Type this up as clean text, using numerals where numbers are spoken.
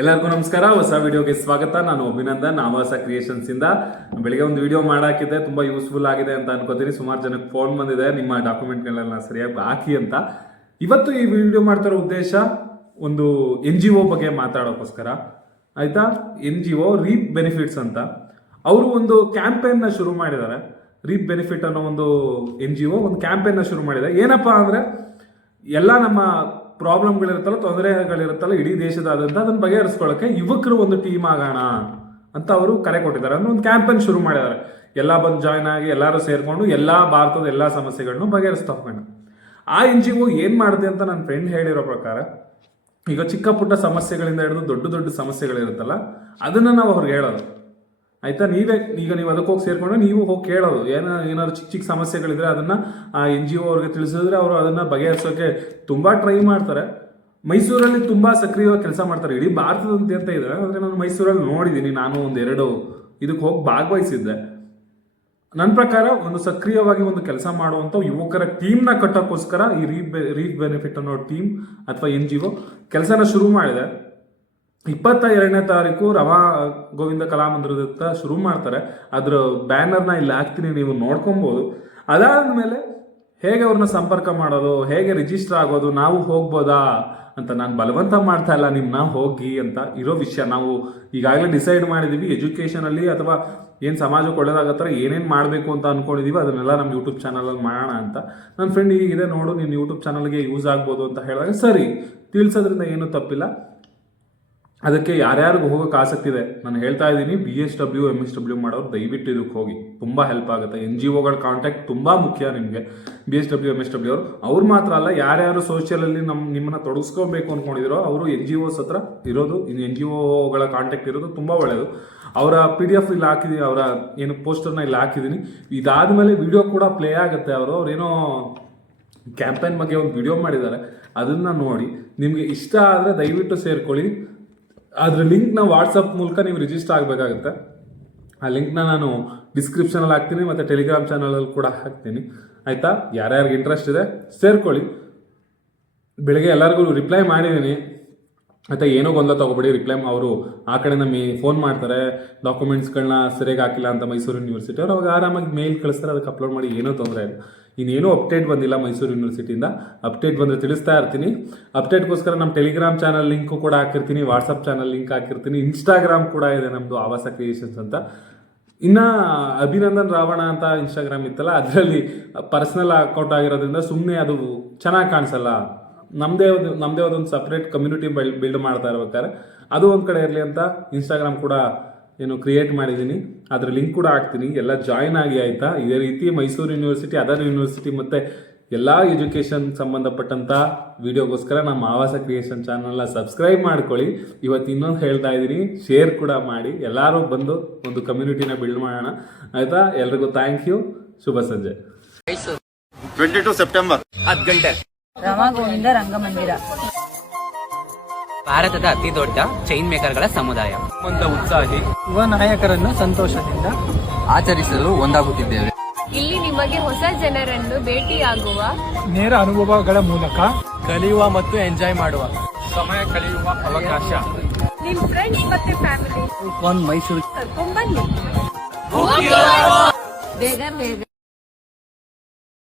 ಎಲ್ಲರಿಗೂ ನಮಸ್ಕಾರ. ಹೊಸ ವಿಡಿಯೋಗೆ ಸ್ವಾಗತ. ನಾನು ಅಭಿನಂದನ್, ಆವಾಸ ಕ್ರಿಯೇಷನ್ಸ್ ಇಂದ. ಬೆಳಿಗ್ಗೆ ಒಂದು ವಿಡಿಯೋ ಮಾಡಾಕಿದ್ದೆ, ತುಂಬಾ ಯೂಸ್ಫುಲ್ ಆಗಿದೆ ಅಂತ ಅನ್ಕೋತೀನಿ. ಸುಮಾರು ಜನಕ್ಕೆ ಫೋನ್ ಬಂದಿದೆ ನಿಮ್ಮ ಡಾಕ್ಯುಮೆಂಟ್ಗಳನ್ನ ಸರಿಯಾಗಿ ಹಾಕಿ ಅಂತ. ಇವತ್ತು ಈ ವಿಡಿಯೋ ಮಾಡ್ತಿರೋ ಉದ್ದೇಶ ಒಂದು NGO ಬಗ್ಗೆ ಮಾತಾಡೋಕ್ಕೋಸ್ಕರ. ಆಯ್ತಾ? NGO ರೀಪ್ ಬೆನಿಫಿಟ್ಸ್ ಅಂತ ಅವರು ಒಂದು ಕ್ಯಾಂಪೇನ್ ನ ಶುರು ಮಾಡಿದ್ದಾರೆ. ರೀಪ್ ಬೆನಿಫಿಟ್ ಅನ್ನೋ ಒಂದು NGO ಒಂದು ಕ್ಯಾಂಪೇನ್ ನ ಶುರು ಮಾಡಿದೆ. ಏನಪ್ಪಾ ಅಂದ್ರೆ ಎಲ್ಲ ನಮ್ಮ ಪ್ರಾಬ್ಲಮ್ಗಳಿರುತ್ತಲ್ಲ, ತೊಂದರೆಗಳಿರುತ್ತಲ್ಲ ಇಡೀ ದೇಶದಾದ್ಯಂತ ಅದನ್ನ ಬಗೆಹರಿಸ್ಕೊಳ್ಳೋಕೆ ಯುವಕರು ಒಂದು ಟೀಮ್ ಆಗೋಣ ಅಂತ ಅವರು ಕರೆ ಕೊಟ್ಟಿದ್ದಾರೆ. ಅಂದ್ರೆ ಒಂದು ಕ್ಯಾಂಪೇನ್ ಶುರು ಮಾಡಿದ್ದಾರೆ. ಎಲ್ಲ ಬಂದು ಜಾಯ್ನ್ ಆಗಿ ಎಲ್ಲರೂ ಸೇರ್ಕೊಂಡು ಎಲ್ಲಾ ಭಾರತದ ಎಲ್ಲಾ ಸಮಸ್ಯೆಗಳನ್ನು ಬಗೆಹರಿಸ್ತಾ ಹೋಗೋಣ. ಆ NGO ಏನ್ ಮಾಡಿದೆ ಅಂತ ನನ್ನ ಫ್ರೆಂಡ್ ಹೇಳಿರೋ ಪ್ರಕಾರ, ಈಗ ಚಿಕ್ಕ ಪುಟ್ಟ ಸಮಸ್ಯೆಗಳಿಂದ ಹಿಡಿದು ದೊಡ್ಡ ದೊಡ್ಡ ಸಮಸ್ಯೆಗಳಿರುತ್ತಲ್ಲ ಅದನ್ನ ನಾವು ಅವ್ರಿಗೆ ಹೇಳೋದು. ಆಯ್ತಾ? ನೀವು ಅದಕ್ಕೆ ಹೋಗಿ ಸೇರ್ಕೊಂಡು ನೀವು ಹೋಗಿ ಕೇಳೋದು. ಏನಾದ್ರು ಚಿಕ್ಕ ಚಿಕ್ಕ ಸಮಸ್ಯೆಗಳಿದ್ರೆ ಅದನ್ನ ಆ NGO ಅವ್ರಿಗೆ ತಿಳಿಸಿದ್ರೆ ಅವರು ಅದನ್ನ ಬಗೆಹರಿಸೋಕೆ ತುಂಬಾ ಟ್ರೈ ಮಾಡ್ತಾರೆ. ಮೈಸೂರಲ್ಲಿ ತುಂಬಾ ಸಕ್ರಿಯವಾಗಿ ಕೆಲಸ ಮಾಡ್ತಾರೆ. ಇಡೀ ಭಾರತದಂತ ಇದೆ. ಅಂದ್ರೆ ನಾನು ಮೈಸೂರಲ್ಲಿ ನೋಡಿದ್ದೀನಿ. ನಾನು ಒಂದೆರಡು ಇದಕ್ಕೆ ಹೋಗಿ ಭಾಗವಹಿಸಿದ್ದೆ. ನನ್ನ ಪ್ರಕಾರ ಒಂದು ಸಕ್ರಿಯವಾಗಿ ಒಂದು ಕೆಲಸ ಮಾಡುವಂತ ಯುವಕರ ಟೀಮ್ ನ ಕಟ್ಟೋಕ್ಕೋಸ್ಕರ ಈ ರೀಪ್ ಬೆನಿಫಿಟ್ ಅನ್ನೋ ಟೀಮ್ ಅಥವಾ NGO ಕೆಲಸನ ಶುರು ಮಾಡಿದೆ. 22ನೇ ತಾರೀಕು ರಮಾ ಗೋವಿಂದ ಕಲಾಮಂದಿರದ ಶುರು ಮಾಡ್ತಾರೆ. ಅದ್ರ ಬ್ಯಾನರ್ನ ಇಲ್ಲಿ ಹಾಕ್ತೀನಿ, ನೀವು ನೋಡ್ಕೊಬಹುದು. ಅದಾದ್ಮೇಲೆ ಹೇಗೆ ಅವ್ರನ್ನ ಸಂಪರ್ಕ ಮಾಡೋದು, ಹೇಗೆ ರಿಜಿಸ್ಟರ್ ಆಗೋದು, ನಾವು ಹೋಗ್ಬೋದಾ ಅಂತ, ನಾನು ಬಲವಂತ ಮಾಡ್ತಾ ಇಲ್ಲ ನಿಮ್ನ ಹೋಗಿ ಅಂತ ಇರೋ ವಿಷಯ. ನಾವು ಈಗಾಗಲೇ ಡಿಸೈಡ್ ಮಾಡಿದೀವಿ. ಎಜುಕೇಶನ್ ಅಲ್ಲಿ ಅಥವಾ ಏನ್ ಸಮಾಜಕ್ಕೆ ಒಳ್ಳೇದಾಗತ್ತರ ಏನೇನ್ ಮಾಡ್ಬೇಕು ಅಂತ ಅನ್ಕೊಂಡಿದೀವಿ ಅದನ್ನೆಲ್ಲ ನಮ್ಮ ಯೂಟ್ಯೂಬ್ ಚಾನಲ್ ಅಲ್ಲಿ ಮಾಡೋಣ ಅಂತ. ನನ್ನ ಫ್ರೆಂಡ್ ಹೀಗಿದೆ ನೋಡು, ನಿನ್ನ ಯೂಟ್ಯೂಬ್ ಚಾನಲ್ಗೆ ಯೂಸ್ ಆಗ್ಬೋದು ಅಂತ ಹೇಳಿದಾಗ ಸರಿ, ತಿಳಿಸೋದ್ರಿಂದ ಏನು ತಪ್ಪಿಲ್ಲ. ಅದಕ್ಕೆ ಯಾರ್ಯಾರಿಗೂ ಹೋಗೋಕೆ ಆಸಕ್ತಿ ಇದೆ ನಾನು ಹೇಳ್ತಾ ಇದ್ದೀನಿ, BSW MSW ಮಾಡೋರು ದಯವಿಟ್ಟು ಇದಕ್ಕೆ ಹೋಗಿ, ತುಂಬಾ ಹೆಲ್ಪ್ ಆಗುತ್ತೆ. NGOಗಳ ಕಾಂಟ್ಯಾಕ್ಟ್ ತುಂಬಾ ಮುಖ್ಯ ನಿಮಗೆ. BSW MSW ಅವ್ರು ಮಾತ್ರ ಅಲ್ಲ, ಯಾರ್ಯಾರು ಸೋಷಿಯಲ್ ಅಲ್ಲಿ ನಿಮ್ಮನ್ನ ತೊಡಗಿಸ್ಕೋಬೇಕು ಅನ್ಕೊಂಡಿದಿರೋ ಅವರು NGOs ಹತ್ರ ಇರೋದು, NGOಗಳ ಕಾಂಟ್ಯಾಕ್ಟ್ ಇರೋದು ತುಂಬಾ ಒಳ್ಳೇದು. ಅವರ PDF ಇಲ್ಲಿ ಹಾಕಿದೀನಿ, ಅವರ ಏನು ಪೋಸ್ಟರ್ನ ಇಲ್ಲಿ ಹಾಕಿದೀನಿ. ಇದಾದ್ಮೇಲೆ ವಿಡಿಯೋ ಕೂಡ ಪ್ಲೇ ಆಗುತ್ತೆ. ಅವ್ರೇನೋ ಕ್ಯಾಂಪೇನ್ ಬಗ್ಗೆ ಒಂದು ವಿಡಿಯೋ ಮಾಡಿದ್ದಾರೆ, ಅದನ್ನ ನೋಡಿ ನಿಮ್ಗೆ ಇಷ್ಟ ಆದ್ರೆ ದಯವಿಟ್ಟು ಸೇರ್ಕೊಳ್ಳಿ. ಅದ್ರ ಲಿಂಕ್ನ ವಾಟ್ಸಪ್ ಮೂಲಕ ನೀವು ರಿಜಿಸ್ಟರ್ ಆಗಬೇಕಾಗುತ್ತೆ. ಆ ಲಿಂಕ್ನ ನಾನು ಡಿಸ್ಕ್ರಿಪ್ಷನಲ್ಲಿ ಹಾಕ್ತೀನಿ, ಮತ್ತು ಟೆಲಿಗ್ರಾಮ್ ಚಾನಲಲ್ಲಿ ಕೂಡ ಹಾಕ್ತೀನಿ. ಆಯಿತಾ? ಯಾರ್ಯಾರಿಗೆ ಇಂಟ್ರೆಸ್ಟ್ ಇದೆ ಸೇರ್ಕೊಳ್ಳಿ. ಬೆಳಗ್ಗೆ ಎಲ್ಲರಿಗೂ ರಿಪ್ಲೈ ಮಾಡಿದ್ದೀನಿ. ಆಯಿತಾ? ಏನೋ ಗೊಂದಲ ತಗೋಬೇಡಿ. ರಿಪ್ಲೈ ಅವರು ಆ ಕಡೆ ಫೋನ್ ಮಾಡ್ತಾರೆ, ಡಾಕ್ಯುಮೆಂಟ್ಸ್ಗಳನ್ನ ಸರಿಯಾಗಿ ಹಾಕಿಲ್ಲ ಅಂತ ಮೈಸೂರು ಯೂನಿವರ್ಸಿಟಿ ಅವರು. ಅವಾಗ ಆರಾಮಾಗಿ ಮೇಲ್ ಕಳಿಸ್ತಾರೆ, ಅದಕ್ಕೆ ಅಪ್ಲೋಡ್ ಮಾಡಿ, ಏನೂ ತೊಂದರೆ ಇಲ್ಲ. ಇನ್ನೇನೂ ಅಪ್ಡೇಟ್ ಬಂದಿಲ್ಲ ಮೈಸೂರು ಯೂನಿವರ್ಸಿಟಿಯಿಂದ. ಅಪ್ಡೇಟ್ ಬಂದರೆ ತಿಳಿಸ್ತಾ ಇರ್ತೀನಿ. ಅಪ್ಡೇಟ್ಗೋಸ್ಕರ ನಮ್ಮ ಟೆಲಿಗ್ರಾಮ್ ಚಾನಲ್ ಲಿಂಕು ಕೂಡ ಹಾಕಿರ್ತೀನಿ, ವಾಟ್ಸಪ್ ಚಾನಲ್ ಲಿಂಕ್ ಹಾಕಿರ್ತೀನಿ, ಇನ್ಸ್ಟಾಗ್ರಾಮ್ ಕೂಡ ಇದೆ ನಮ್ಮದು ಆವಾಸ ಕ್ರಿಯೇಷನ್ಸ್ ಅಂತ. ಇನ್ನ ಅಭಿನಂದನ್ ರಾವಣ ಅಂತ ಇನ್ಸ್ಟಾಗ್ರಾಮ್ ಇತ್ತಲ್ಲ, ಅದರಲ್ಲಿ ಪರ್ಸನಲ್ ಅಕೌಂಟ್ ಆಗಿರೋದ್ರಿಂದ ಸುಮ್ಮನೆ ಅದು ಚೆನ್ನಾಗಿ ಕಾಣಿಸಲ್ಲ. ನಮ್ಮದೇ ಒಂದು ಸಪ್ರೇಟ್ ಕಮ್ಯುನಿಟಿ ಬಿಲ್ಡ್ ಮಾಡ್ತಾ ಇರ್ಬೇಕಾದ್ರೆ ಅದು ಒಂದು ಕಡೆ ಇರಲಿ ಅಂತ ಇನ್ಸ್ಟಾಗ್ರಾಮ್ ಕೂಡ ಕ್ರಿಯೇಟ್ ಮಾಡಿದ್ದೀನಿ. ಅದ್ರ ಲಿಂಕ್ ಕೂಡ ಹಾಕ್ತೀನಿ, ಎಲ್ಲ ಜಾಯಿನ್ ಆಗಿ. ಆಯ್ತಾ? ಇದೇ ರೀತಿ ಮೈಸೂರು ಯೂನಿವರ್ಸಿಟಿ, ಅದರ್ ಯೂನಿವರ್ಸಿಟಿ ಮತ್ತೆ ಎಲ್ಲ ಎಜುಕೇಶನ್ ಸಂಬಂಧಪಟ್ಟಂತ ವಿಡಿಯೋಗೋಸ್ಕರ ನಮ್ಮ ಆವಾಸ ಕ್ರಿಯೇಷನ್ ಚಾನಲ್ನ ಸಬ್ಸ್ಕ್ರೈಬ್ ಮಾಡ್ಕೊಳ್ಳಿ. ಇವತ್ತು ಇನ್ನೊಂದು ಹೇಳ್ತಾ ಇದ್ದೀನಿ, ಶೇರ್ ಕೂಡ ಮಾಡಿ. ಎಲ್ಲರೂ ಬಂದು ಒಂದು ಕಮ್ಯುನಿಟಿನ ಬಿಲ್ಡ್ ಮಾಡೋಣ. ಆಯ್ತಾ? ಎಲ್ರಿಗೂ ಥ್ಯಾಂಕ್ ಯು. ಶುಭ ಸಂಜೆ. 22 ಸೆಪ್ಟೆಂಬರ್ 10 ಗಂಟೆ ರಮಾ ಗೋವಿಂದ ರಂಗಮಂದಿರ, ಭಾರತದ ಅತಿ ದೊಡ್ಡ ಚೈನ್ ಮೇಕರ್ಗಳ ಸಮುದಾಯ. ಒಂದು ಉತ್ಸಾಹಿ ಯುವ ನಾಯಕರನ್ನು ಸಂತೋಷದಿಂದ ಆಚರಿಸಲು ಒಂದಾಗುತ್ತಿದ್ದೇವೆ. ಇಲ್ಲಿ ನಿಮಗೆ ಹೊಸ ಜನರನ್ನು ಭೇಟಿಯಾಗುವ, ನೇರ ಅನುಭವಗಳ ಮೂಲಕ ಕಲಿಯುವ ಮತ್ತು ಎಂಜಾಯ್ ಮಾಡುವ ಸಮಯ ಕಳೆಯುವ ಅವಕಾಶ. ನಿಮ್ ಫ್ರೆಂಡ್ಸ್ ಮತ್ತೆ ಫ್ಯಾಮಿಲಿ ಒಂದು ಮೈಸೂರು ಕರ್ಕೊಂಡ್ಬನ್ನಿ. ಬೇಗ ಬೇಗ